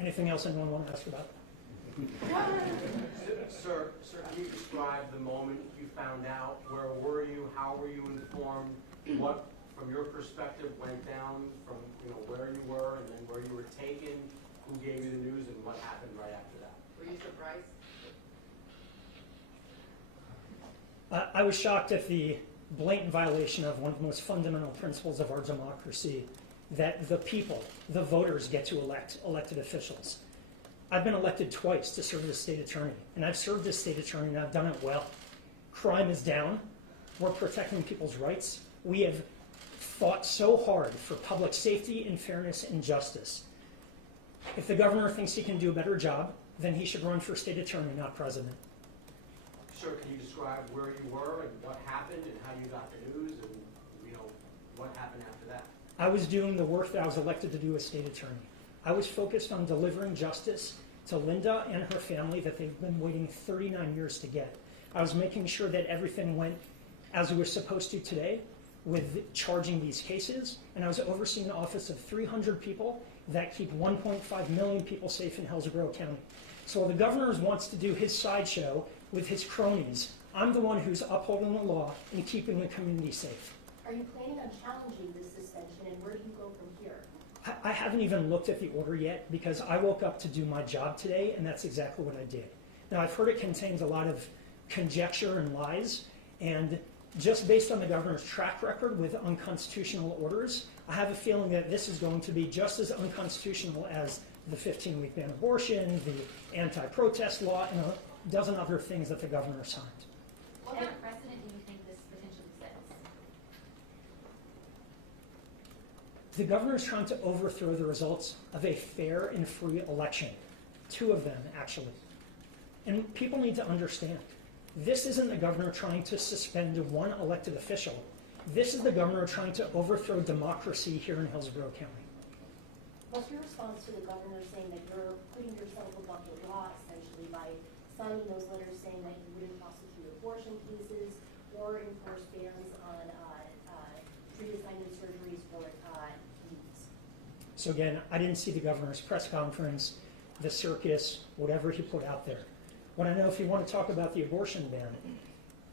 Anything else anyone want to ask about? Sir, can you describe the moment you found out? Where were you? How were you informed? What, from your perspective, went down from where you were and then where you were taken? Who gave you the news and what happened right after that? Were you surprised? I was shocked at the blatant violation of one of the most fundamental principles of our democracy, that the people, the voters, get to elect elected officials. I've been elected twice to serve as state attorney, and I've served as state attorney and I've done it well. Crime is down. We're protecting people's rights. We have fought so hard for public safety and fairness and justice. If the governor thinks he can do a better job, then he should run for state attorney, not president. Sir, can you describe where you were and what happened and how you got the news and what happened after that? I was doing the work that I was elected to do as state attorney. I was focused on delivering justice to Linda and her family that they've been waiting 39 years to get. I was making sure that everything went as it was supposed to today with charging these cases, and I was overseeing an office of 300 people that keep 1.5 million people safe in Hillsborough County. So while the governor wants to do his sideshow with his cronies, I'm the one who's upholding the law and keeping the community safe. Are you planning on challenging this suspension, and where do you go from here? I haven't even looked at the order yet because I woke up to do my job today, and that's exactly what I did. Now, I've heard it contains a lot of conjecture and lies, and just based on the governor's track record with unconstitutional orders, I have a feeling that this is going to be just as unconstitutional as the 15-week ban abortion, the anti-protest law, and a dozen other things that the governor signed. What kind of precedent do you think this potentially sets? The governor is trying to overthrow the results of a fair and free election. 2 of them, actually. And people need to understand, this isn't the governor trying to suspend one elected official. This is the governor trying to overthrow democracy here in Hillsborough County. What's your response to the governor saying that you're putting yourself above the law, essentially, by signing those letters saying that you wouldn't prosecute abortion cases or enforce bans on pre-assignment surgeries for youths? So again, I didn't see the governor's press conference, the circus, whatever he put out there. What I know, if you want to talk about the abortion ban,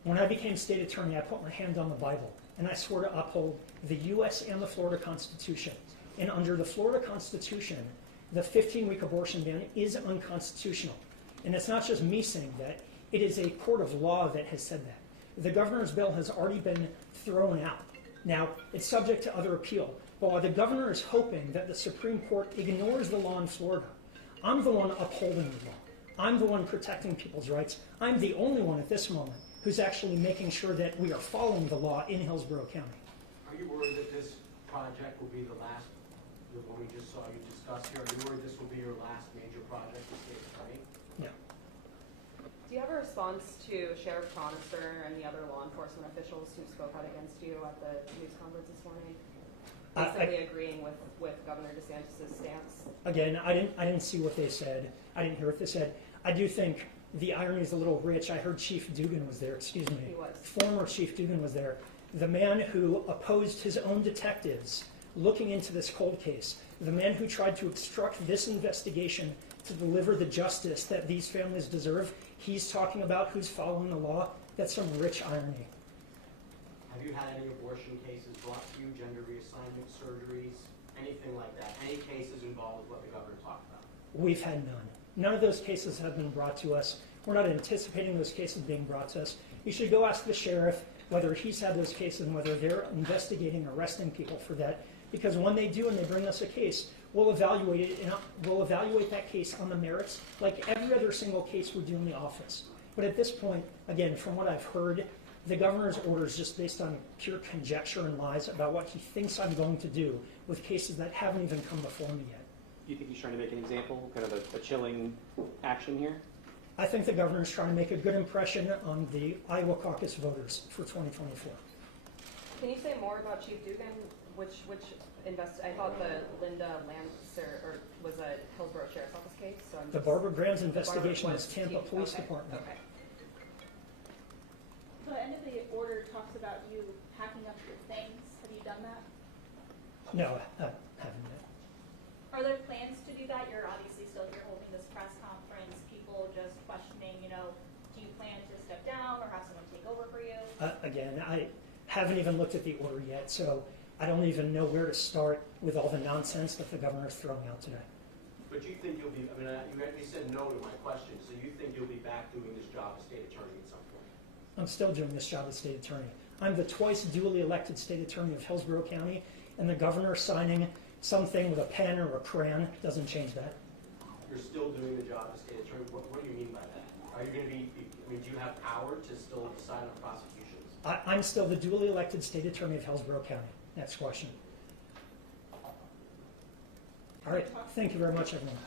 when I became state attorney, I put my hand on the Bible, and I swore to uphold the U.S. and the Florida Constitution. And under the Florida Constitution, the 15-week abortion ban is unconstitutional. And it's not just me saying that, it is a court of law that has said that. The governor's bill has already been thrown out. Now, it's subject to other appeal, but while the governor is hoping that the Supreme Court ignores the law in Florida, I'm the one upholding the law. I'm the one protecting people's rights. I'm the only one at this moment who's actually making sure that we are following the law in Hillsborough County. Are you worried that this project will be the last, the one we just saw you discuss here, are you worried this will be your last major project in state attorney? No. Do you have a response to Sheriffchronister and the other law enforcement officials who spoke out against you at the news conference this morning? Basically agreeing with Governor DeSantis' stance? Again, I didn't see what they said. I didn't hear what they said. I do think the irony is a little rich. I heard Chief Dugan was there, excuse me. He was. Former Chief Dugan was there. The man who opposed his own detectives looking into this cold case. The man who tried to obstruct this investigation to deliver the justice that these families deserve. He's talking about who's following the law. That's some rich irony. Have you had any abortion cases brought to you, gender reassignment surgeries, anything like that? Any cases involved with what the governor talked about? We've had none. None of those cases have been brought to us. We're not anticipating those cases being brought to us. You should go ask the sheriff whether he's had those cases and whether they're investigating, arresting people for that. Because when they do and they bring us a case, we'll evaluate it, and we'll evaluate that case on the merits like every other single case we do in the office. But at this point, again, from what I've heard, the governor's order is just based on pure conjecture and lies about what he thinks I'm going to do with cases that haven't even come before me yet. Do you think he's trying to make an example, kind of a chilling action here? I think the governor's trying to make a good impression on the Iowa caucus voters for 2024. Can you say more about Chief Dugan? I thought the Linda Lancer was a Hillsborough Sheriff's Office case. So The Barbara Graham's investigation is Tampa Police Department. Okay. The end of the order talks about you packing up your things. Have you done that? No, I haven't yet. Are there plans to do that? You're obviously still here holding this press conference, people just questioning, you know, do you plan to step down or have someone take over for you? Again, I haven't even looked at the order yet, so I don't even know where to start with all the nonsense that the governor's throwing out today. But you think you'll be, I mean, you said no to my question, so you think you'll be back doing this job as state attorney at some point? I'm still doing this job as state attorney. I'm the twice duly elected state attorney of Hillsborough County, and the governor signing something with a pen or a crayon doesn't change that. You're still doing the job as state attorney. What do you mean by that? Are you going to be, I mean, do you have power to still decide on prosecutions? I'm still the duly elected state attorney of Hillsborough County. Next question. All right, thank you very much, everyone.